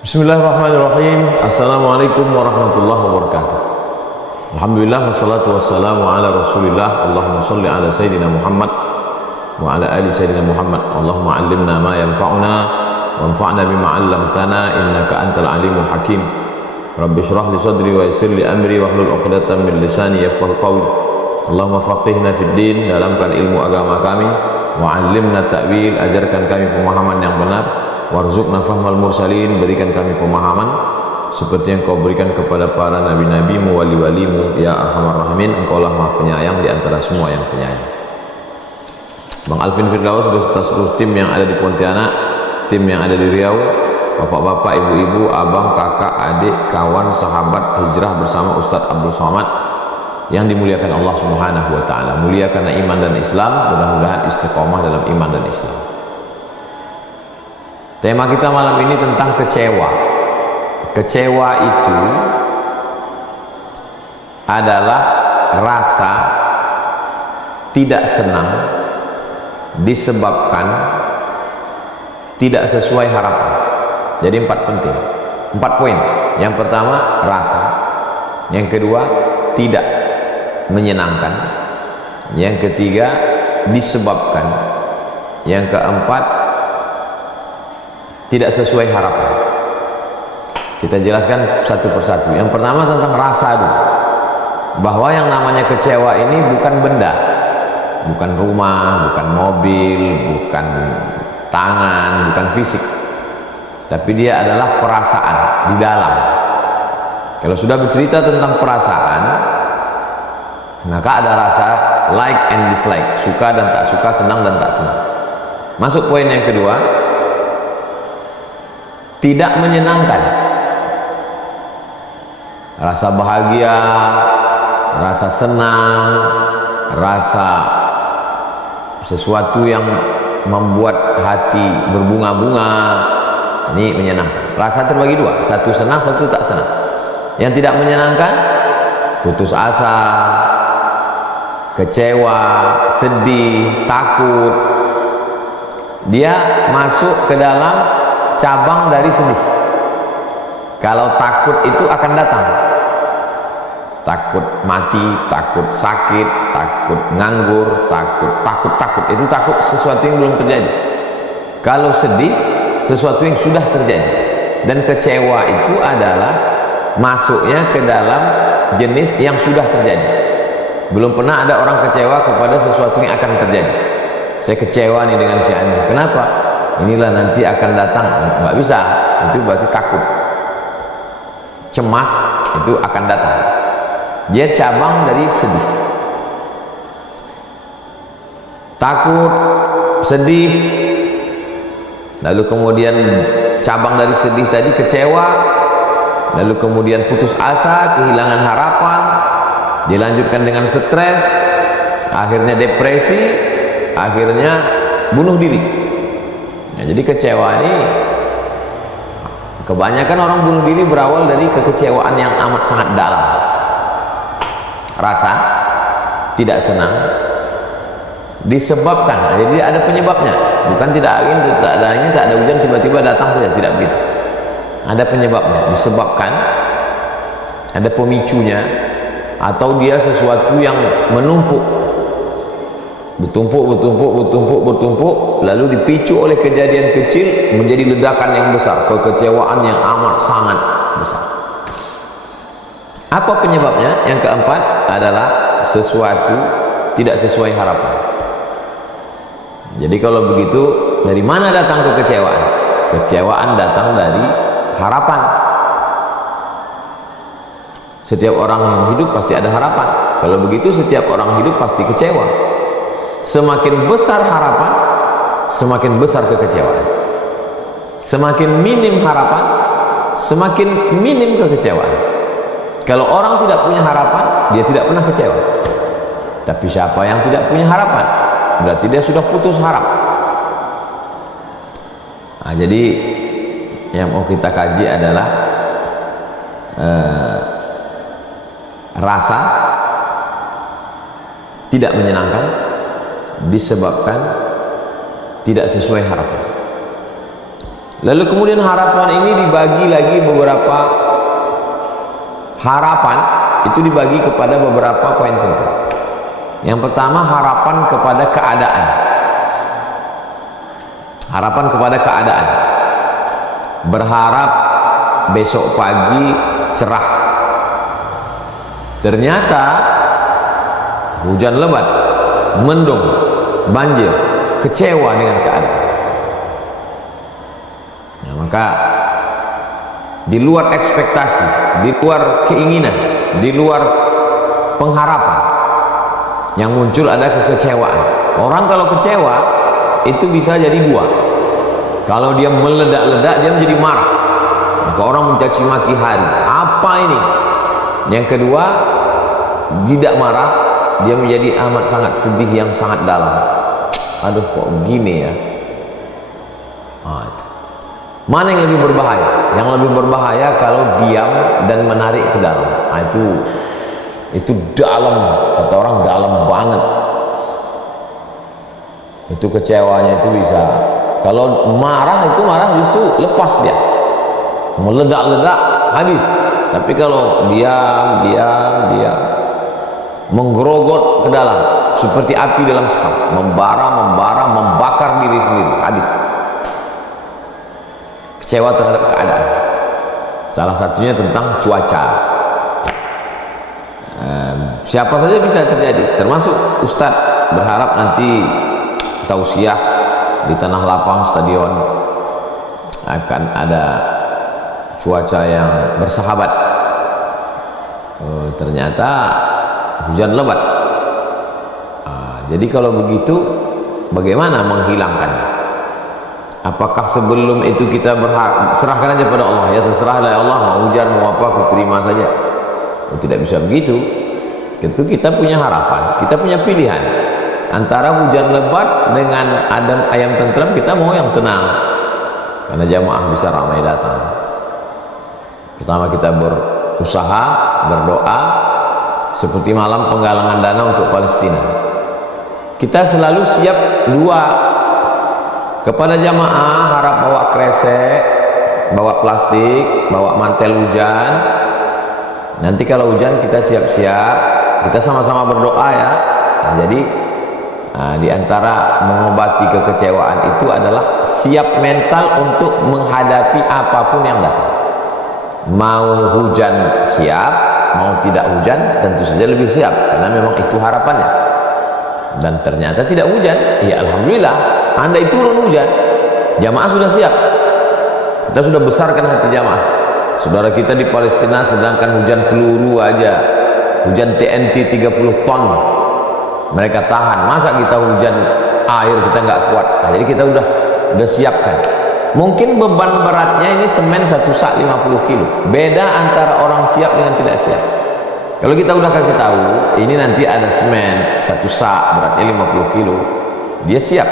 Bismillahirrahmanirrahim. Assalamualaikum warahmatullahi wabarakatuh. Alhamdulillah wassalatu wassalamu ala rasulillah. Allahumma salli ala sayyidina Muhammad wa ala ali sayyidina Muhammad. Allahumma allimna ma yanfa'una wanfa'na bima 'allamtana innaka antal alimul hakim. Rabbi shrah li sadri wa yassir li amri wahlul 'uqdatam min lisani yafqahu qawli. Allahumma faqihna fid din, dalamkan ilmu agama kami, wa 'allimna ta'wil, ajarkan kami pemahaman yang benar. Warzuqna fahmal mursalin, berikan kami pemahaman seperti yang kau berikan kepada para nabi-nabimu, wali-walimu, ya arhamar rahimin. Engkau lah maha penyayang di antara semua yang penyayang. Bang Alvin Firdaus beserta seluruh tim yang ada di Pontianak, tim yang ada di Riau, bapak-bapak, ibu-ibu, abang, kakak, adik, kawan, sahabat hijrah bersama Ustadz Abdul Somad yang dimuliakan Allah Subhanahu wa ta'ala. Mulia karena iman dan Islam, mudah-mudahan istiqomah dalam iman dan Islam. Tema kita malam ini tentang kecewa. Kecewa itu adalah rasa tidak senang disebabkan tidak sesuai harapan. Jadi 4 penting, 4 poin. Yang pertama rasa, yang kedua tidak menyenangkan, yang ketiga disebabkan, yang keempat tidak sesuai harapan. Kita jelaskan satu persatu. Yang pertama tentang rasa dulu, bahwa yang namanya kecewa ini bukan benda, bukan rumah, bukan mobil, bukan tangan, bukan fisik, tapi dia adalah perasaan di dalam. Kalau sudah bercerita tentang perasaan, maka ada rasa like and dislike, suka dan tak suka, senang dan tak senang. Masuk poin yang kedua, tidak menyenangkan. Rasa bahagia, rasa senang, rasa sesuatu yang membuat hati berbunga-bunga, ini menyenangkan. Rasa terbagi dua, satu senang, satu tak senang. Yang tidak menyenangkan, putus asa, kecewa, sedih, takut. Dia masuk ke dalam cabang dari sedih. Kalau takut itu akan datang, takut mati, takut sakit, takut nganggur, takut itu takut sesuatu yang belum terjadi. Kalau sedih, sesuatu yang sudah terjadi. Dan kecewa itu adalah masuknya ke dalam jenis yang sudah terjadi. Belum pernah ada orang kecewa kepada sesuatu yang akan terjadi. Saya kecewa nih dengan si Ani. Kenapa? Inilah nanti akan datang. Nggak bisa, itu berarti takut. Cemas itu akan datang. Dia cabang dari sedih. Takut, sedih, lalu kemudian cabang dari sedih tadi kecewa, lalu kemudian putus asa, kehilangan harapan, dilanjutkan dengan stres, akhirnya depresi, akhirnya bunuh diri. Nah, jadi kecewa ini, kebanyakan orang bunuh diri berawal dari kekecewaan yang amat sangat dalam. Rasa tidak senang disebabkan, jadi ada penyebabnya. Bukan tidak ada angin, tak ada hujan, tiba-tiba datang saja, tidak begitu. Ada penyebabnya, disebabkan, ada pemicunya, atau dia sesuatu yang menumpuk, bertumpuk, lalu dipicu oleh kejadian kecil menjadi ledakan yang besar, kekecewaan yang amat sangat besar. Apa penyebabnya? Yang keempat adalah sesuatu tidak sesuai harapan. Jadi kalau begitu, dari mana datang kekecewaan? Kekecewaan datang dari harapan. Setiap orang yang hidup pasti ada harapan. Kalau begitu, setiap orang hidup pasti kecewa. Semakin besar harapan, semakin besar kekecewaan. Semakin minim harapan, semakin minim kekecewaan. Kalau orang tidak punya harapan, dia tidak pernah kecewa. Tapi siapa yang tidak punya harapan, berarti dia sudah putus harap. Nah, jadi yang mau kita kaji adalah rasa tidak menyenangkan disebabkan tidak sesuai harapan. Lalu kemudian harapan ini dibagi lagi beberapa harapan, itu dibagi kepada beberapa poin penting. Yang pertama, harapan kepada keadaan. Harapan kepada keadaan. Berharap besok pagi cerah. Ternyata hujan lebat, mendung, banjir, kecewa dengan keadaan. Nah, maka di luar ekspektasi, di luar keinginan, di luar pengharapan, yang muncul ada kekecewaan. Orang kalau kecewa itu bisa jadi dua. Kalau dia meledak-ledak, dia menjadi marah, maka orang mencaci maki hari. Apa ini? Yang kedua, tidak marah, dia menjadi amat sangat sedih yang sangat dalam. Aduh, kok begini ya? Itu. Mana yang lebih berbahaya? Yang lebih berbahaya kalau diam dan menarik ke dalam. Itu dalam, kata orang dalam banget. Itu kecewanya itu bisa. Kalau marah itu marah justru lepas dia, meledak-ledak habis. Tapi kalau diam, menggerogot ke dalam seperti api dalam sekam, membara, membakar diri sendiri, habis. Kecewa terhadap keadaan. Salah satunya tentang cuaca. Siapa saja bisa terjadi, termasuk ustadz berharap nanti tausiah di Tanah Lapang stadion akan ada cuaca yang bersahabat. Ternyata hujan lebat. Jadi kalau begitu bagaimana menghilangkannya? Apakah sebelum itu kita berharap, serahkan aja pada Allah, ya terserahlah ya Allah, mau hujan mau apa aku terima saja? Tidak bisa begitu. Itu kita punya harapan, kita punya pilihan antara hujan lebat dengan ayam tentram. Kita mau yang tenang karena jamaah bisa ramai datang. Pertama kita berusaha, berdoa seperti malam penggalangan dana untuk Palestina. Kita selalu siap dua. Kepada jamaah harap bawa kresek, bawa plastik, bawa mantel hujan. Nanti kalau hujan kita siap-siap, kita sama-sama berdoa ya. Nah, jadi di antara mengobati kekecewaan itu adalah siap mental untuk menghadapi apapun yang datang. Mau hujan siap, mau tidak hujan tentu saja lebih siap, karena memang itu harapannya. Dan ternyata tidak hujan, ya alhamdulillah. Andai turun hujan, jamaah sudah siap. Kita sudah besarkan hati jamaah. Saudara kita di Palestina sedangkan hujan peluru aja, hujan TNT 30 ton mereka tahan. Masa kita hujan air kita nggak kuat? Nah, jadi kita udah siapkan. Mungkin beban beratnya ini semen 1 sak 50 kilo. Beda antara orang siap dengan tidak siap. Kalau kita udah kasih tahu ini nanti ada semen 1 sak beratnya 50 kilo, dia siap.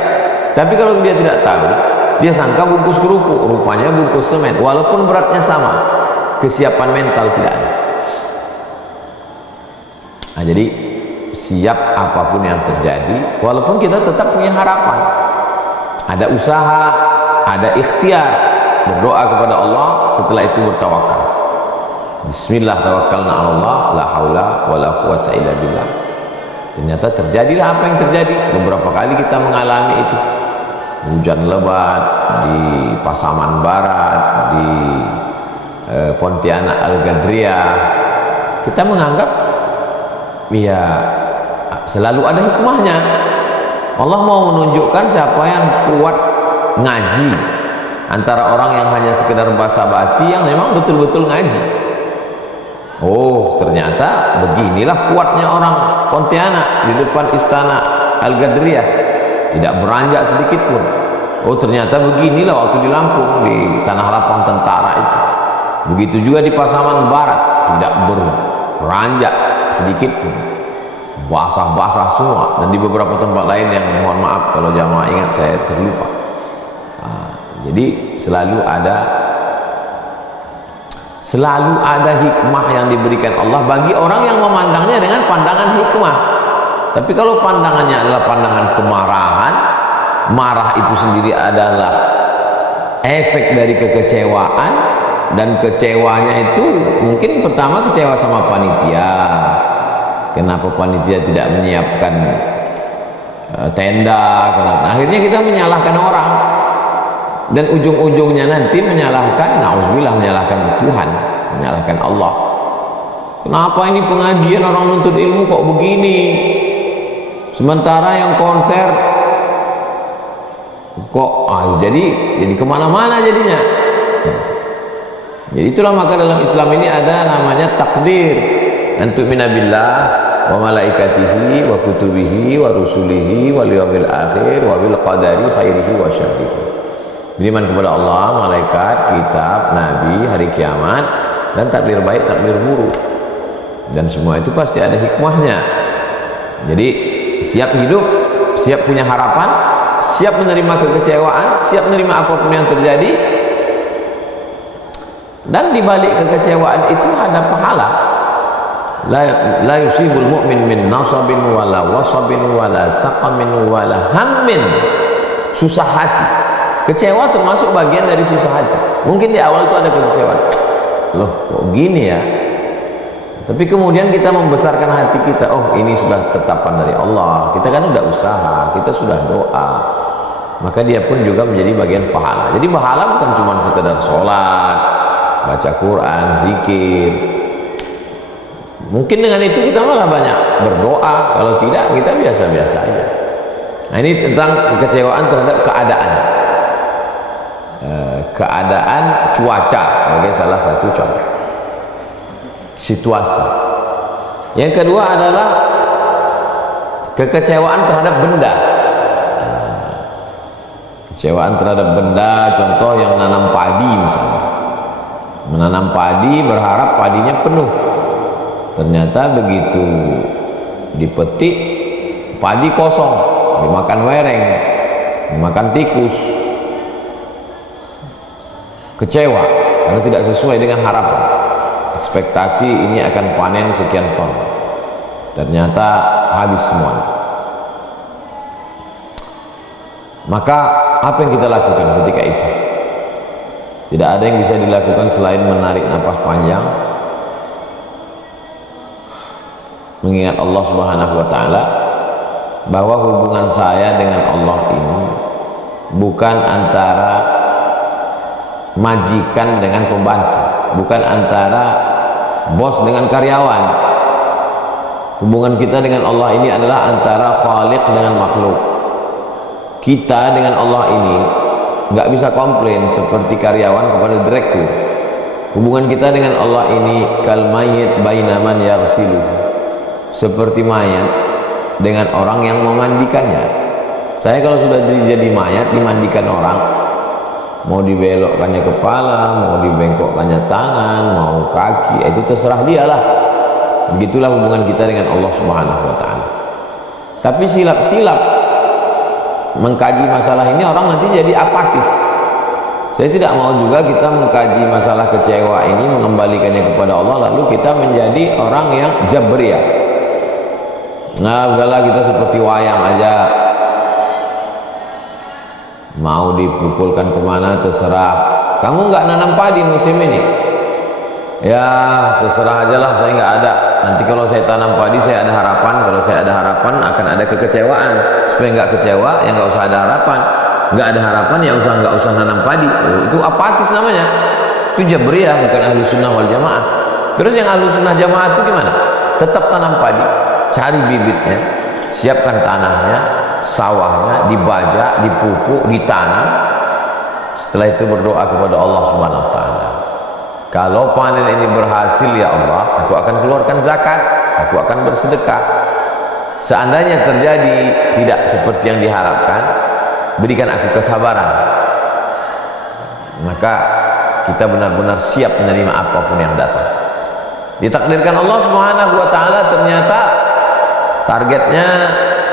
Tapi kalau dia tidak tahu, dia sangka bungkus kerupuk, rupanya bungkus semen. Walaupun beratnya sama, kesiapan mental tidak ada. Nah, jadi siap apapun yang terjadi, walaupun kita tetap punya harapan. Ada usaha, ada ikhtiar, berdoa kepada Allah, setelah itu bertawakal. Bismillah tawakkalna 'ala Allah, la haula wala quwata illa billah. Ternyata terjadilah apa yang terjadi. Beberapa kali kita mengalami itu. Hujan lebat di Pasaman Barat, di Pontianak Al-Gadriah. Kita menganggap ya selalu ada hikmahnya. Allah mau menunjukkan siapa yang kuat ngaji antara orang yang hanya sekedar basa-basi yang memang betul-betul ngaji. Oh, ternyata beginilah kuatnya orang Pontianak di depan istana Al-Gadriah, tidak beranjak sedikit pun. Oh, ternyata beginilah waktu di Lampung, di Tanah Lapang tentara itu. Begitu juga di Pasaman Barat, tidak beranjak sedikit pun, basah-basah semua. Dan di beberapa tempat lain yang mohon maaf kalau jamaah ingat saya terlupa. Jadi selalu ada hikmah yang diberikan Allah bagi orang yang memandangnya dengan pandangan hikmah. Tapi kalau pandangannya adalah pandangan kemarahan, marah itu sendiri adalah efek dari kekecewaan, dan kecewanya itu mungkin pertama kecewa sama panitia. Kenapa panitia tidak menyiapkan tenda? Kenapa? Akhirnya kita menyalahkan orang, dan ujung-ujungnya nanti menyalahkan, na'udzubillah, menyalahkan Tuhan, menyalahkan Allah. Kenapa ini pengajian orang nuntut ilmu kok begini, sementara yang konser kok jadi kemana-mana jadinya. Jadi itulah maka dalam Islam ini ada namanya takdir, antu'mina billah wa malaikatihi wa kutubihi wa rusulihi wal yawmil akhir wa bil qadari khairihi wa syarrihi. Beriman kepada Allah, malaikat, kitab, nabi, hari kiamat, dan takdir baik, takdir buruk, dan semua itu pasti ada hikmahnya. Jadi siap hidup, siap punya harapan, siap menerima kekecewaan, siap menerima apapun yang terjadi, dan dibalik kekecewaan itu ada pahala. La yusibul mu'min min nasabin wala wasabin wala saqamin wala hammin. Susah hati, kecewa termasuk bagian dari susah hati. Mungkin di awal itu ada kekecewaan, loh kok gini ya, tapi kemudian kita membesarkan hati kita, oh ini sudah tetapan dari Allah, kita kan udah usaha, kita sudah doa, maka dia pun juga menjadi bagian pahala. Jadi pahala bukan cuma sekedar sholat, baca Quran, zikir. Mungkin dengan itu kita malah banyak berdoa, kalau tidak kita biasa-biasa aja. Nah ini tentang kekecewaan terhadap keadaan cuaca sebagai salah satu contoh situasi. Yang kedua adalah kekecewaan terhadap benda. Kecewaan terhadap benda, contoh yang menanam padi misalnya. Menanam padi berharap padinya penuh, ternyata begitu dipetik padi kosong, dimakan wereng, dimakan tikus. Kecewa karena tidak sesuai dengan harapan. Ekspektasi ini akan panen sekian ton, ternyata habis semua. Maka apa yang kita lakukan ketika itu? Tidak ada yang bisa dilakukan selain menarik napas panjang, mengingat Allah Subhanahu wa ta'ala, bahwa hubungan saya dengan Allah ini bukan antara majikan dengan pembantu, bukan antara bos dengan karyawan. Hubungan kita dengan Allah ini adalah antara khaliq dengan makhluk. Kita dengan Allah ini nggak bisa komplain seperti karyawan kepada direktur. Hubungan kita dengan Allah ini kal mayyit baina man yaghsilu, seperti mayat dengan orang yang memandikannya. Saya kalau sudah jadi mayat dimandikan orang, mau dibelokkannya kepala, mau dibengkokkannya tangan, mau kaki, itu terserah dia lah. Begitulah hubungan kita dengan Allah Subhanahu wa ta'ala. Tapi silap-silap mengkaji masalah ini, orang nanti jadi apatis. Saya tidak mau juga kita mengkaji masalah kecewa ini, mengembalikannya kepada Allah, lalu kita menjadi orang yang jabriyah. Nah udahlah, kita seperti wayang aja, mau dipukulkan kemana terserah. Kamu nggak nanam padi musim ini, ya terserah aja lah, saya nggak ada. Nanti kalau saya tanam padi saya ada harapan, kalau saya ada harapan akan ada kekecewaan. Supaya nggak kecewa ya nggak usah ada harapan, nggak ada harapan ya nggak usah nanam padi. Itu apatis namanya, itu jabriyah, bukan ahlu sunnah wal jamaah. Terus yang ahlu sunnah jamaah itu gimana? Tetap tanam padi, cari bibitnya, siapkan tanahnya, sawahnya, dibajak, dipupuk, ditanam. Setelah itu berdoa kepada Allah Subhanahu wa ta'ala, kalau panen ini berhasil ya Allah, aku akan keluarkan zakat, aku akan bersedekah. Seandainya terjadi tidak seperti yang diharapkan, berikan aku kesabaran. Maka kita benar-benar siap menerima apapun yang datang. Ditakdirkan Allah Subhanahu wa ta'ala, ternyata targetnya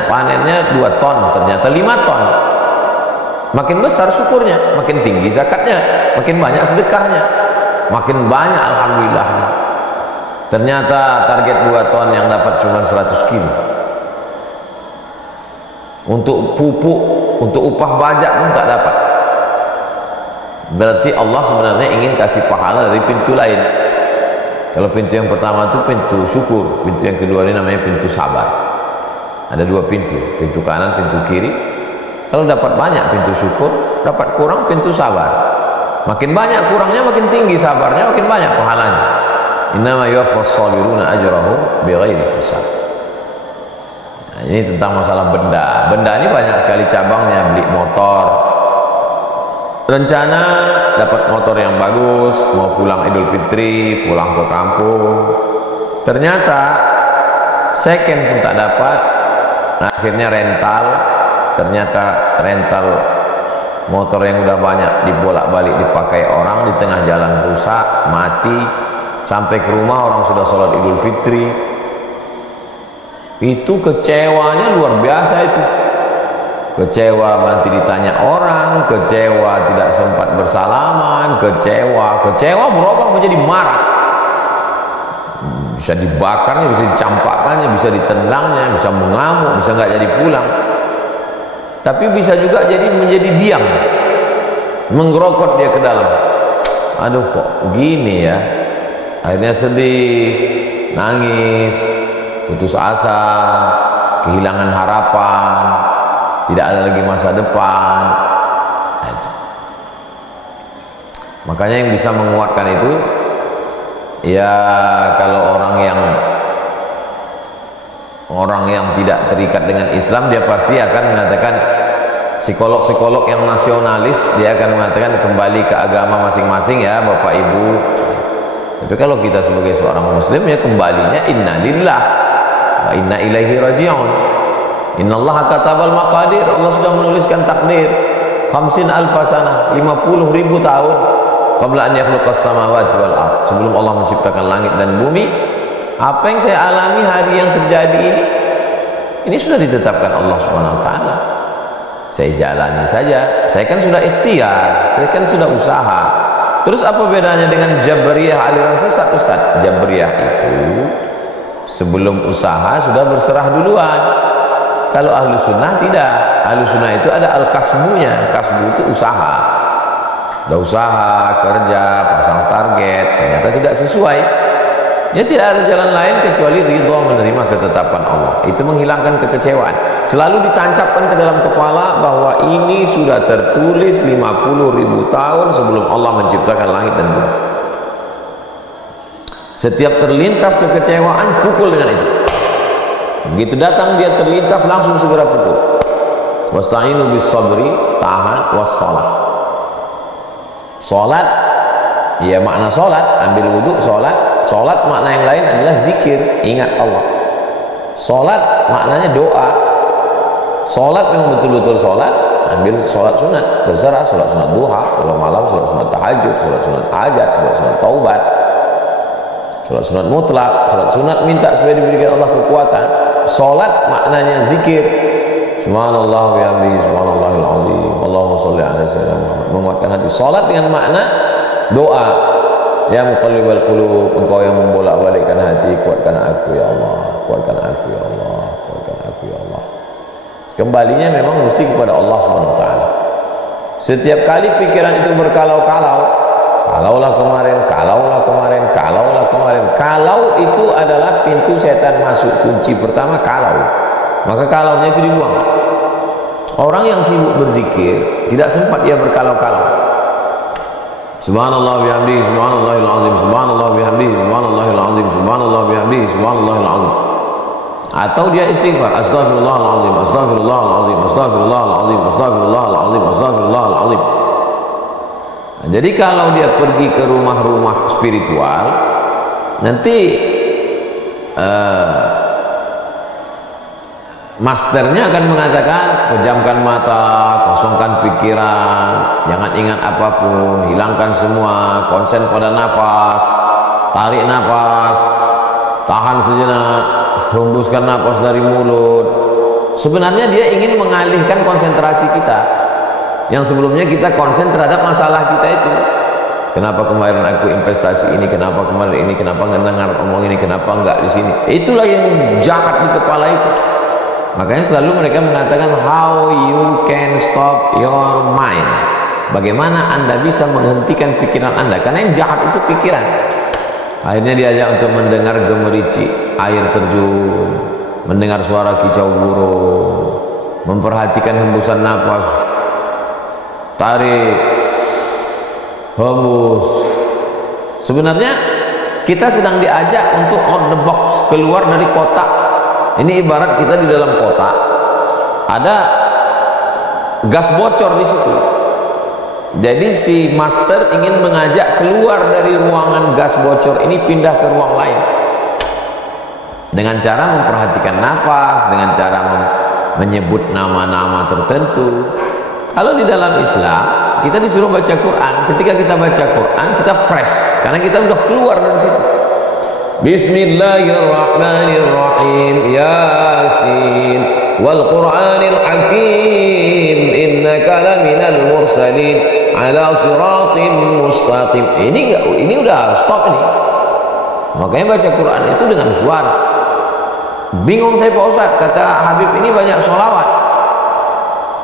panennya 2 ton, ternyata 5 ton. Makin besar syukurnya, makin tinggi zakatnya, makin banyak sedekahnya, makin banyak alhamdulillah. Ternyata target 2 ton yang dapat cuma 100 kilo. Untuk pupuk, untuk upah bajak pun tak dapat. Berarti Allah sebenarnya ingin kasih pahala dari pintu lain. Kalau pintu yang pertama itu pintu syukur, pintu yang kedua ini namanya pintu sabar. Ada dua pintu, pintu kanan, pintu kiri. Kalau dapat banyak pintu syukur, dapat kurang pintu sabar. Makin banyak kurangnya, makin tinggi sabarnya, makin banyak pahalanya. Innama yuwaffas shabiruna ajrahum bighairi hisab. Nah, ini tentang masalah benda. Benda ini banyak sekali cabangnya. Beli motor, rencana dapat motor yang bagus, mau pulang Idul Fitri, pulang ke kampung, ternyata second pun tak dapat. Akhirnya rental, ternyata rental motor yang udah banyak dibolak-balik dipakai orang, di tengah jalan rusak, mati. Sampai ke rumah orang sudah sholat Idul Fitri. Itu kecewanya luar biasa itu. Kecewa nanti ditanya orang, kecewa tidak sempat bersalaman, kecewa berubah menjadi marah. Bisa dibakarnya, bisa dicampakkannya, bisa ditendangnya, bisa mengamuk, bisa nggak jadi pulang. Tapi bisa juga menjadi diam, menggerokot dia ke dalam. Aduh, kok gini ya. Akhirnya sedih, nangis, putus asa, kehilangan harapan, tidak ada lagi masa depan. Nah, itu. Makanya yang bisa menguatkan itu, ya kalau orang yang tidak terikat dengan Islam, dia pasti akan mengatakan, psikolog-psikolog yang nasionalis, dia akan mengatakan kembali ke agama masing-masing ya Bapak Ibu. Tapi kalau kita sebagai seorang muslim, ya kembalinya inna lillah wa inna ilaihi raji'un. Innallaha katabal maqadir. Allah sudah menuliskan takdir 50,000 sana, 50.000 tahun qabla an yakhluqas samawati wal ard, sebelum Allah menciptakan langit dan bumi. Apa yang saya alami hari yang terjadi ini sudah ditetapkan Allah Subhanahu wa taala. Saya jalani saja. Saya kan sudah ikhtiar, saya kan sudah usaha. Terus apa bedanya dengan Jabriyah aliran sesat, Ustaz? Jabriyah itu sebelum usaha sudah berserah duluan. Kalau ahlu sunnah tidak. Ahlu sunnah itu ada al-kasbunya. Kasbu itu usaha. Udah usaha, kerja, pasang target, ternyata tidak sesuai. Ya tidak ada jalan lain kecuali ridha, menerima ketetapan Allah. Itu menghilangkan kekecewaan. Selalu ditancapkan ke dalam kepala bahwa ini sudah tertulis 50.000 tahun sebelum Allah menciptakan langit dan bumi. Setiap terlintas kekecewaan, pukul dengan itu. Begitu datang dia terlintas, langsung segera pukul. Wasta'inu bis sabri, tahan, wassalah. Salat, ya makna salat, ambil wudhu, salat. Salat makna yang lain adalah zikir, ingat Allah. Salat maknanya doa. Salat memang betul-betul salat, ambil salat sunat, berserah, salat sunat duha, kalau malam salat sunat tahajud, salat sunat hajat, salat sunat taubat, salat sunat mutlak, salat sunat minta supaya diberikan Allah kekuatan. Salat maknanya zikir. Subhanallah wa bihamdihi, subhanallahil azim, Allahumma shalli ala sayyidina Muhammad. Menguatkan hati. Salat dengan makna doa. Ya muqallibal qulub, engkau yang membolak-balikkan hati, kuatkan aku ya Allah, kuatkan aku ya Allah, kuatkan aku ya Allah. Kembalinya memang mesti kepada Allah Subhanahu wa taala. Setiap kali pikiran itu berkalau-kalau, kalaulah kemarin, kalaulah kemarin, kalaulah kemarin. Kalau itu adalah pintu setan masuk, kunci pertama kalau. Maka kalaunya itu dibuang. Orang yang sibuk berzikir tidak sempat dia berkalau-kalau. Subhanallah bihamdihi, subhanallahil azim, subhanallah bihamdihi, subhanallahil azim, subhanallah bihamdihi, subhanallahil azim. Atau dia istighfar, astaghfirullahalazim, astaghfirullahalazim, astaghfirullahalazim, astaghfirullahalazim, astaghfirullahalazim. Nah, jadi kalau dia pergi ke rumah-rumah spiritual, nanti masternya akan mengatakan, pejamkan mata, kosongkan pikiran, jangan ingat apapun, hilangkan semua, konsen pada nafas, tarik nafas, tahan sejenak, hembuskan nafas dari mulut. Sebenarnya dia ingin mengalihkan konsentrasi kita yang sebelumnya kita konsen terhadap masalah kita itu. Kenapa kemarin aku investasi ini, kenapa kemarin ini, kenapa nggak dengar omong ini, kenapa nggak di sini. Itulah yang jahat di kepala itu. Makanya selalu mereka mengatakan how you can stop your mind. bagaimana Anda bisa menghentikan pikiran Anda, karena yang jahat itu pikiran. Akhirnya diajak untuk mendengar gemericik air terjun, mendengar suara kicau burung, memperhatikan hembusan nafas, tarik, hembus. Sebenarnya kita sedang diajak untuk out the box, keluar dari kotak. Ini ibarat kita di dalam kotak, ada gas bocor di situ. Jadi si master ingin mengajak keluar dari ruangan gas bocor ini, pindah ke ruang lain dengan cara memperhatikan nafas, dengan cara menyebut nama-nama tertentu. Kalau di dalam Islam kita disuruh baca Quran, ketika kita baca Quran kita fresh karena kita udah keluar dari situ. Bismillahirrahmanirrahim, Yasin wal Qur'anil Hakim, innaka laminal mursalin ala siratim mustaqim. Ini udah stop ini. Makanya baca Quran itu dengan suara. Bingung saya Pak Ustaz, kata Habib ini banyak sholawat.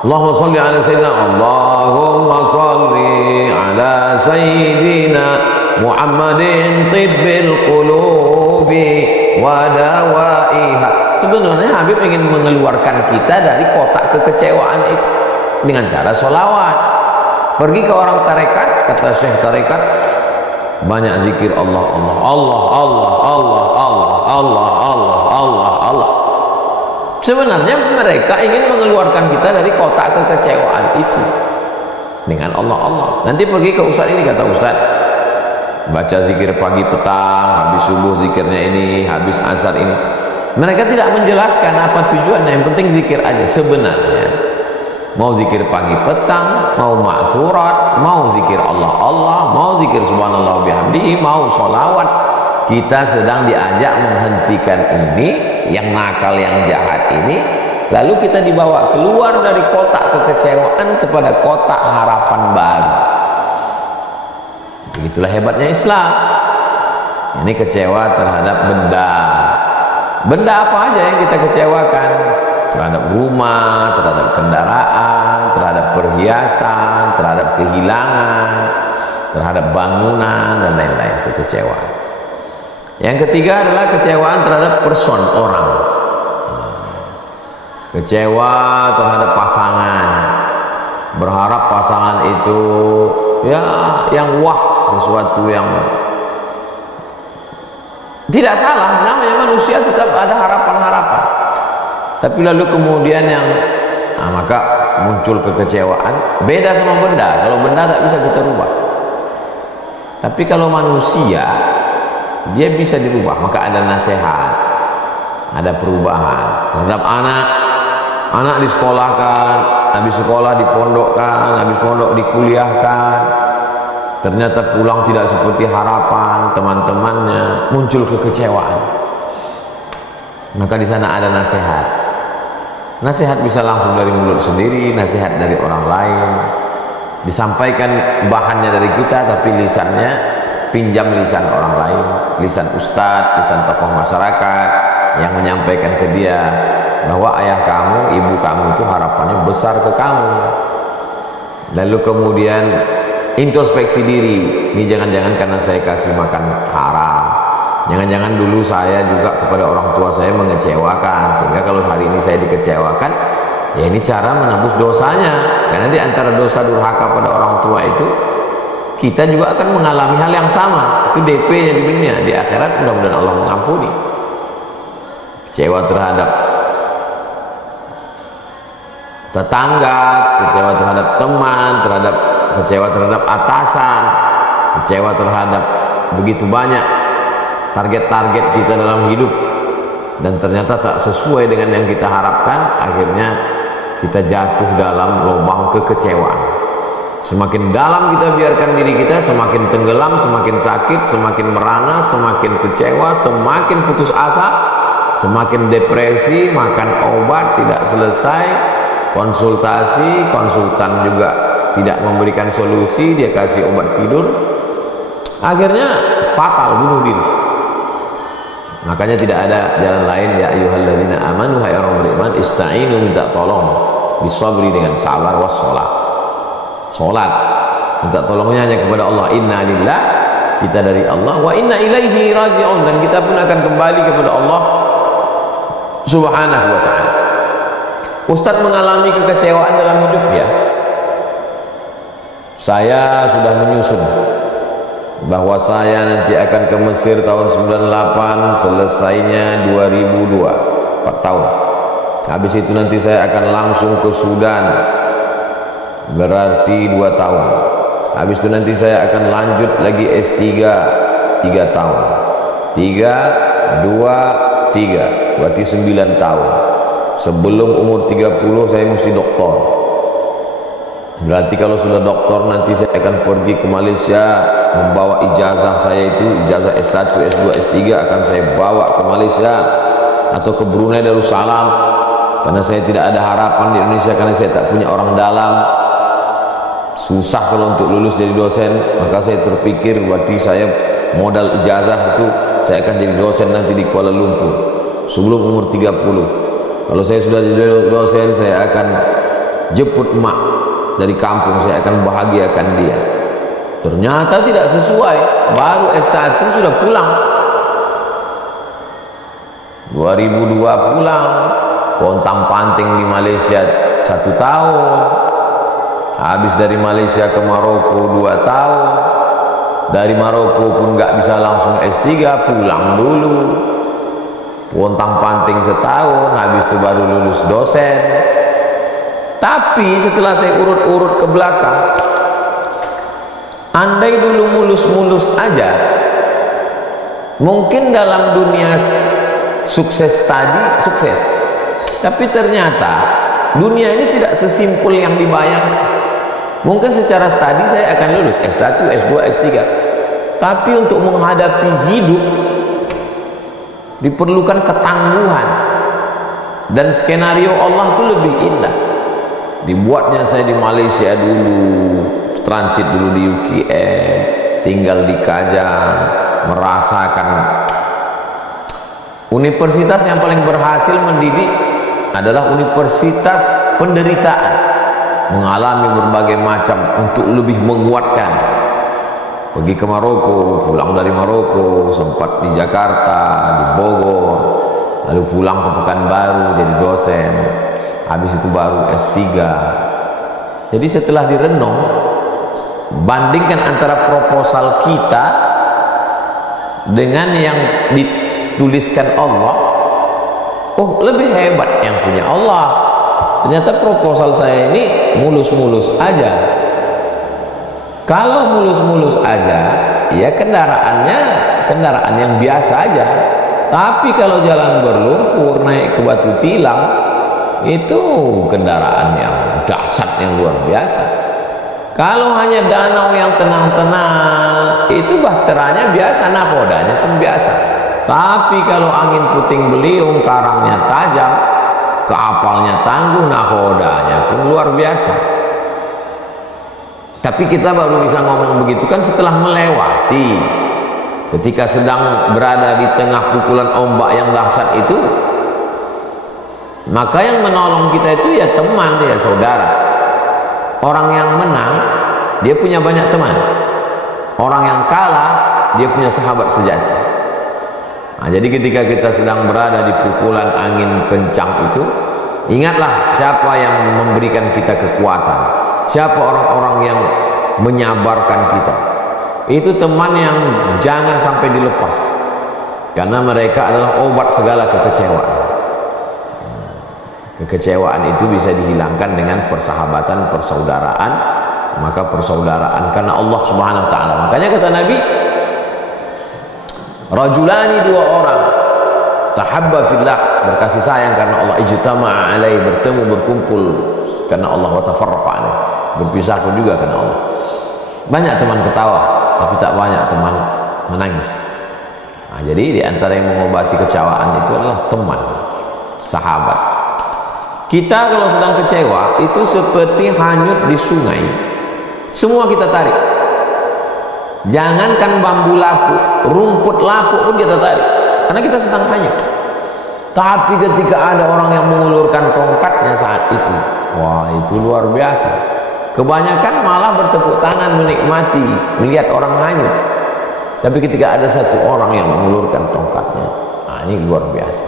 Allahumma sholli ala sayyidina, Allahumma sholli ala sayyidina Muhammadin tibbil qulubi wa dawaiha. Sebenarnya Habib ingin mengeluarkan kita dari kotak kekecewaan itu dengan cara sholawat. Pergi ke orang tarekat, kata Syekh tarekat, banyak zikir Allah Allah Allah Allah Allah Allah Allah Allah Allah Allah. Sebenarnya mereka ingin mengeluarkan kita dari kotak kekecewaan itu dengan Allah Allah. Nanti pergi ke ustaz ini, kata ustaz, baca zikir pagi petang, habis subuh zikirnya ini, habis asar ini. Mereka tidak menjelaskan apa tujuannya, yang penting zikir aja. Sebenarnya mau zikir pagi petang, mau maksurat, mau zikir Allah Allah, mau zikir subhanallah bihamdihi, mau sholawat, kita sedang diajak menghentikan ini, yang nakal, yang jahat ini, lalu kita dibawa keluar dari kotak kekecewaan kepada kotak harapan baru. Begitulah hebatnya Islam. Ini kecewa terhadap benda. Benda apa aja yang kita kecewakan? Terhadap rumah, terhadap kendaraan, terhadap perhiasan, terhadap kehilangan, terhadap bangunan dan lain-lain, kekecewaan. Yang ketiga adalah kecewaan terhadap person, orang. Kecewa terhadap pasangan, berharap pasangan itu ya yang wah, sesuatu yang tidak salah, namanya manusia tetap ada harapan-harapan. Tapi lalu kemudian yang maka muncul kekecewaan. Beda sama benda. Kalau benda tak bisa kita rubah, tapi kalau manusia dia bisa dirubah. Maka ada nasihat, ada perubahan terhadap anak. Anak disekolahkan, habis sekolah dipondokkan, habis pondok dikuliahkan, ternyata pulang tidak seperti harapan teman-temannya, muncul kekecewaan. Maka di sana ada nasihat. Nasihat bisa langsung dari mulut sendiri, nasihat dari orang lain, disampaikan bahannya dari kita, tapi lisannya pinjam lisan orang lain, lisan ustadz, lisan tokoh masyarakat yang menyampaikan ke dia bahwa ayah kamu, ibu kamu itu harapannya besar ke kamu. Lalu kemudian introspeksi diri, ini jangan-jangan karena saya kasih makan haram, jangan-jangan dulu saya juga kepada orang tua saya mengecewakan, sehingga kalau hari ini saya dikecewakan, ya ini cara menebus dosanya. Karena di antara dosa durhaka pada orang tua itu, kita juga akan mengalami hal yang sama. Itu DP-nya di dunia, di akhirat mudah-mudahan Allah mengampuni. Kecewa terhadap tetangga, kecewa terhadap teman, kecewa terhadap atasan, kecewa terhadap begitu banyak target-target kita dalam hidup, dan ternyata tak sesuai dengan yang kita harapkan. Akhirnya kita jatuh dalam lubang kekecewaan. Semakin dalam kita biarkan diri kita, semakin tenggelam, semakin sakit, semakin merana, semakin kecewa, semakin putus asa, semakin depresi, makan obat tidak selesai, konsultasi, konsultan juga tidak memberikan solusi, dia kasih obat tidur, akhirnya fatal, bunuh diri. Makanya tidak ada jalan lain. Ya ayyuhalladzina amanu, hai orang beriman, ista'inu, minta tolong, bisabri, dengan sabar, was sholat. minta tolongnya hanya kepada Allah. Inna lillah, kita dari Allah, wa inna ilaihi raji'un, dan kita pun akan kembali kepada Allah subhanahu wa ta'ala. Ustaz mengalami kekecewaan dalam hidupnya. Saya sudah menyusun bahwa saya nanti akan ke Mesir tahun 98, selesainya 2002, 4 tahun. Habis itu nanti saya akan langsung ke Sudan, berarti 2 tahun. Habis itu nanti saya akan lanjut lagi S3 3 tahun. 3, 2, 3, berarti 9 tahun. Sebelum umur 30 saya mesti doktor. Berarti kalau sudah doktor nanti saya akan pergi ke Malaysia, membawa ijazah saya itu, ijazah S1, S2, S3 akan saya bawa ke Malaysia atau ke Brunei Darussalam, karena saya tidak ada harapan di Indonesia karena saya tak punya orang dalam. Susah kalau untuk lulus jadi dosen, maka saya terpikir berarti saya modal ijazah itu saya akan jadi dosen nanti di Kuala Lumpur sebelum umur 30. Kalau saya sudah jadi dosen, saya akan jemput emak dari kampung, saya akan bahagiakan dia. Ternyata tidak sesuai, baru S1 sudah pulang, 2002 pulang, pontang-panting di Malaysia 1 tahun, habis dari Malaysia ke Maroko 2 tahun, dari Maroko pun nggak bisa langsung S3, pulang dulu, pontang-panting setahun, habis itu baru lulus dosen. Tapi setelah saya urut-urut ke belakang, andai dulu mulus-mulus aja, mungkin dalam dunia sukses tadi sukses. Tapi ternyata dunia ini tidak sesimpel yang dibayangkan. Mungkin secara studi saya akan lulus S1, S2, S3, tapi untuk menghadapi hidup diperlukan ketangguhan, dan skenario Allah itu lebih indah. Dibuatnya saya di Malaysia dulu, transit dulu di UKM, tinggal di Kajang, merasakan universitas yang paling berhasil mendidik adalah universitas penderitaan, mengalami berbagai macam untuk lebih menguatkan. Pergi ke Maroko, pulang dari Maroko, sempat di Jakarta, di Bogor, lalu pulang ke Pekanbaru jadi dosen, habis itu baru S3. Jadi setelah direnung, bandingkan antara proposal kita dengan yang dituliskan Allah, oh lebih hebat yang punya Allah. Ternyata proposal saya ini mulus-mulus aja. Kalau mulus-mulus aja, ya kendaraannya kendaraan yang biasa aja. Tapi kalau jalan berlumpur, naik ke Batu Tilang, itu kendaraan yang dahsyat, yang luar biasa. Kalau hanya danau yang tenang-tenang, itu bahteranya biasa, nakodanya pun biasa. Tapi kalau angin puting beliung, karangnya tajam, kapalnya tangguh, nakodanya pun luar biasa. Tapi kita baru bisa ngomong begitu kan setelah melewati, ketika sedang berada di tengah pukulan ombak yang dahsyat itu. Maka yang menolong kita itu ya teman, ya saudara. Orang yang menang, dia punya banyak teman. Orang yang kalah, dia punya sahabat sejati. Nah, jadi ketika kita sedang berada di pukulan angin kencang itu, ingatlah siapa yang memberikan kita kekuatan, siapa orang-orang yang menyabarkan kita. Itu teman yang jangan sampai dilepas, karena mereka adalah obat segala kekecewaan. Kekecewaan itu bisa dihilangkan dengan persahabatan, persaudaraan. Maka persaudaraan karena Allah Subhanahu wa taala. Makanya kata Nabi, rajulani, 2 orang, tahabba fillah, berkasih sayang karena Allah, ijtama'a alaihi, bertemu berkumpul karena Allah, wa tafarraqa alaihi, berpisah pun juga karena Allah. Banyak teman ketawa, tapi tak banyak teman menangis. Nah, jadi di antara yang mengobati kecewaan itu adalah teman, sahabat. Kita kalau sedang kecewa itu seperti hanyut di sungai, semua kita tarik. Jangankan bambu lapuk, rumput lapuk pun kita tarik, karena kita sedang hanyut. Tapi ketika ada orang yang mengulurkan tongkatnya saat itu, wah itu luar biasa. Kebanyakan malah bertepuk tangan menikmati melihat orang hanyut. Tapi ketika ada satu orang yang mengulurkan tongkatnya, nah ini luar biasa.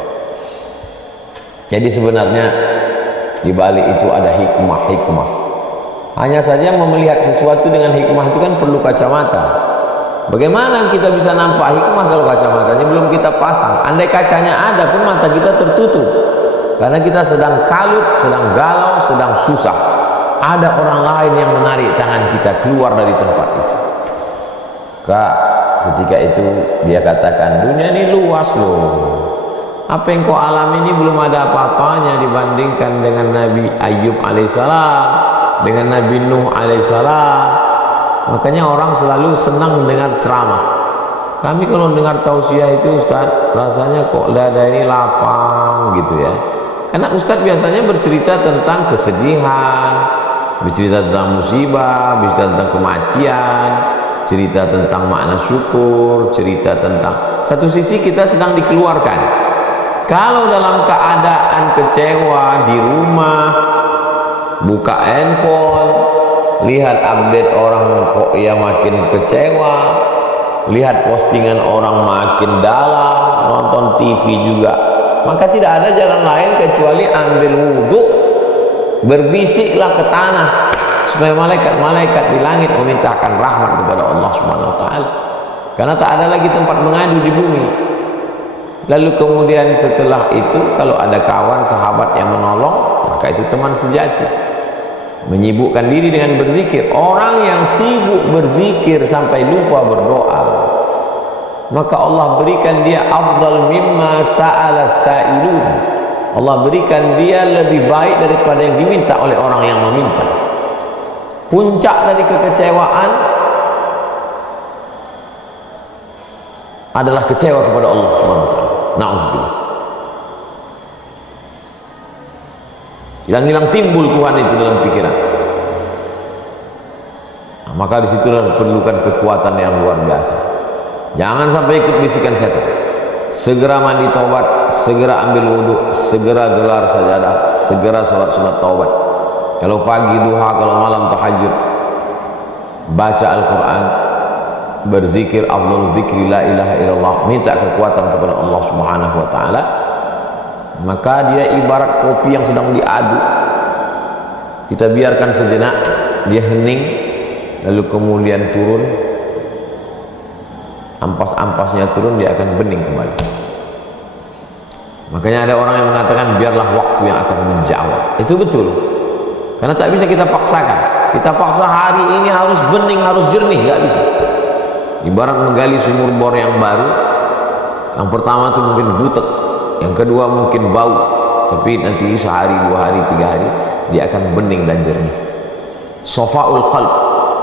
Jadi sebenarnya di balik itu ada hikmah-hikmah. Hanya saja melihat sesuatu dengan hikmah itu kan perlu kacamata. Bagaimana kita bisa nampak hikmah kalau kacamatanya belum kita pasang? Andai kacanya ada pun mata kita tertutup, karena kita sedang kalut, sedang galau, sedang susah. Ada orang lain yang menarik tangan kita keluar dari tempat itu. Kak, ketika itu dia katakan, dunia ini luas loh. Apa yang kau alami ini belum ada apa-apanya dibandingkan dengan Nabi Ayub alaihissalam, dengan Nabi Nuh alaihissalam. Makanya orang selalu senang mendengar ceramah. Kami kalau dengar tausiah itu Ustaz, rasanya kok dada ini lapang gitu ya. Karena Ustaz biasanya bercerita tentang kesedihan, bercerita tentang musibah, bercerita tentang kematian, cerita tentang makna syukur, cerita tentang satu sisi kita sedang dikeluarkan. Kalau dalam keadaan kecewa di rumah, buka handphone, lihat update orang kok ya makin kecewa, lihat postingan orang makin dalam, nonton TV juga, maka tidak ada jalan lain kecuali ambil wudhu, berbisiklah ke tanah supaya malaikat-malaikat di langit memintakan rahmat kepada Allah Subhanahu wa taala. Karena tak ada lagi tempat mengadu di bumi. Lalu kemudian setelah itu kalau ada kawan sahabat yang menolong, maka itu teman sejati. Menyibukkan diri dengan berzikir. Orang yang sibuk berzikir sampai lupa berdoa, maka Allah berikan dia afdal mimma sa'ala sa'ilun. Allah berikan dia lebih baik daripada yang diminta oleh orang yang meminta. Puncak dari kekecewaan adalah kecewa kepada Allah Subhanahu wa taala. Na'udzubillah. Hilang-hilang timbul Tuhan itu dalam pikiran. Nah, maka disitulah diperlukan kekuatan yang luar biasa. Jangan sampai ikut bisikan setan. Segera mandi taubat, segera ambil wudhu, segera gelar sajadah, segera salat sunat taubat. Kalau pagi duha, kalau malam tahajud, baca Al-Quran, berzikir, afdal zikri la ilaha illallah, minta kekuatan kepada Allah Subhanahu wa taala. Maka dia ibarat kopi yang sedang diaduk. Kita biarkan sejenak, dia hening, lalu kemudian turun, ampas-ampasnya turun, dia akan bening kembali. Makanya ada orang yang mengatakan biarlah waktu yang akan menjawab. Itu betul, karena tak bisa kita paksakan. Kita paksa hari ini harus bening, harus jernih, nggak bisa. Ibarat menggali sumur bor yang baru, yang pertama itu mungkin butek, yang kedua mungkin bau, tapi nanti sehari, 2 hari, 3 hari dia akan bening dan jernih. Sofaul qalb,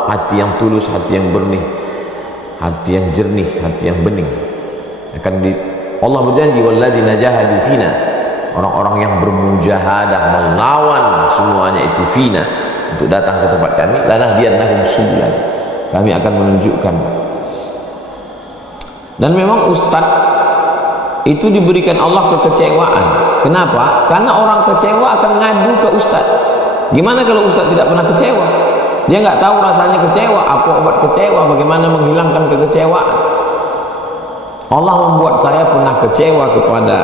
hati yang tulus, hati yang benih, hati yang jernih, hati yang bening. Allah berjanji walladzina jahadu fina, orang-orang yang bermujahadah melawan semuanya itu fina untuk datang ke tempat kami, lanahdiyannahum subulan, kami akan menunjukkan. Dan memang ustadz itu diberikan Allah kekecewaan. Kenapa? Karena orang kecewa akan ngadu ke ustadz. Gimana kalau ustadz tidak pernah kecewa? Dia nggak tahu rasanya kecewa, apa obat kecewa, bagaimana menghilangkan kekecewaan. Allah membuat saya pernah kecewa kepada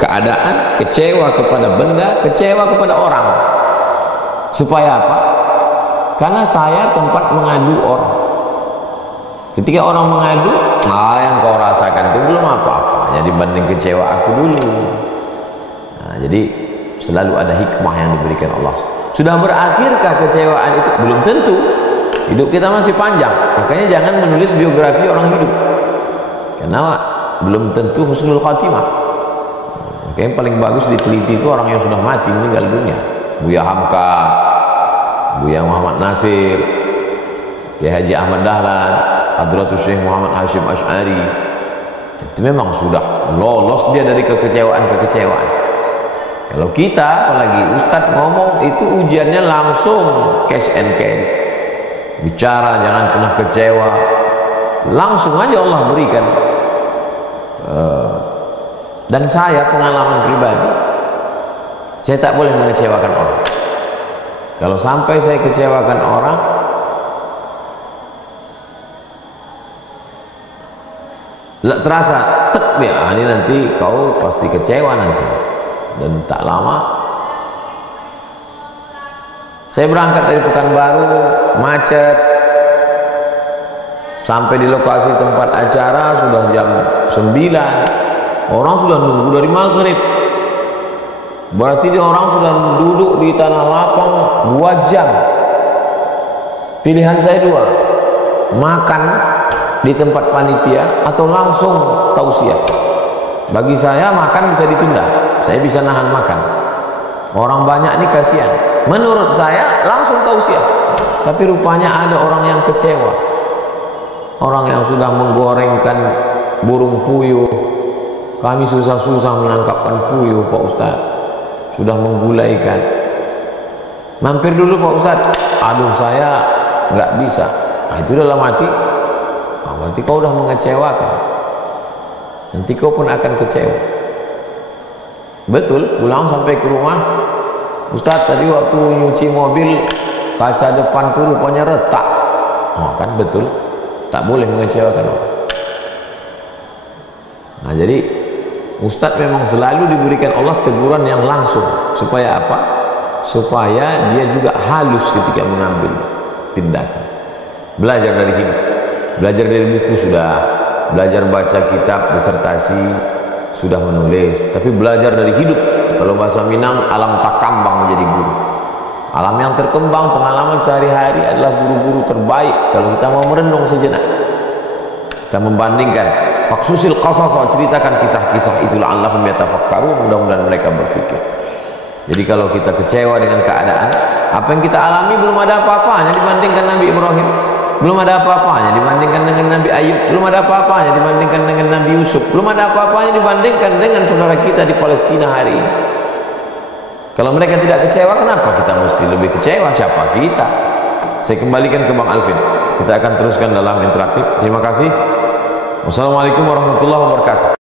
keadaan, kecewa kepada benda, kecewa kepada orang. Supaya apa? Karena saya tempat mengadu orang. Ketika orang mengadu, yang kau rasakan itu belum apa-apanya dibanding kecewa aku dulu. Nah, jadi selalu ada hikmah yang diberikan Allah. Sudah berakhirkah kecewaan itu? Belum tentu. Hidup kita masih panjang. Makanya jangan menulis biografi orang hidup, karena belum tentu husnul khatimah. Makanya yang paling bagus diteliti itu orang yang sudah mati, meninggal dunia. Buya Hamka, Buya Muhammad Nasir, Kiai Haji Ahmad Dahlan, Hadratus Syekh Muhammad Hashim Asy'ari. Itu memang sudah lolos dia dari kekecewaan-kekecewaan. Kalau kita, apalagi Ustadz ngomong, itu ujiannya langsung cash and carry. Bicara jangan pernah kecewa, langsung aja Allah berikan. Dan saya pengalaman pribadi, saya tak boleh mengecewakan orang. Kalau sampai saya kecewakan orang, terasa tek ya, ini nanti kau pasti kecewa nanti. Dan tak lama saya berangkat dari Pekanbaru, macet, sampai di lokasi tempat acara sudah jam 9, orang sudah nunggu dari maghrib. Berarti orang sudah duduk di tanah lapang 2 jam. Pilihan saya 2, makan di tempat panitia atau langsung tausiah. Bagi saya makan bisa ditunda, saya bisa nahan makan. Orang banyak ini kasihan. Menurut saya langsung tausiah. Tapi rupanya ada orang yang kecewa, orang yang sudah menggorengkan burung puyuh. Kami susah-susah menangkapkan puyuh Pak Ustadz, sudah menggulaikan. Mampir dulu Pak Ustadz, aduh saya nggak bisa. Nah, itu dalam hati, berarti kau udah mengecewakan, nanti kau pun akan kecewa. Betul, pulang sampai ke rumah, Ustadz tadi waktu nyuci mobil kaca depan tuh rupanya retak. Oh kan betul, tak boleh mengecewakan orang. Nah jadi Ustadz memang selalu diberikan Allah teguran yang langsung. Supaya apa? Supaya dia juga halus ketika mengambil tindakan. Belajar dari hidup, belajar dari buku sudah, belajar baca kitab, disertasi sudah menulis, tapi belajar dari hidup. Kalau bahasa Minang, alam takambang menjadi guru. Alam yang terkembang, pengalaman sehari-hari adalah guru-guru terbaik. Kalau kita mau merenung sejenak, kita membandingkan, faksusil qasas, ceritakan kisah-kisah itu la'allahum yatafakkarun, mudah-mudahan mereka berpikir. Jadi kalau kita kecewa dengan keadaan, apa yang kita alami belum ada apa-apanya dibandingkan Nabi Ibrahim, belum ada apa-apanya dibandingkan dengan Nabi Ayub, belum ada apa-apanya dibandingkan dengan Nabi Yusuf, belum ada apa-apanya dibandingkan dengan saudara kita di Palestina hari ini. Kalau mereka tidak kecewa, kenapa kita mesti lebih kecewa? Siapa kita? Saya kembalikan ke Bang Alvin. Kita akan teruskan dalam interaktif. Terima kasih. Wassalamualaikum warahmatullahi wabarakatuh.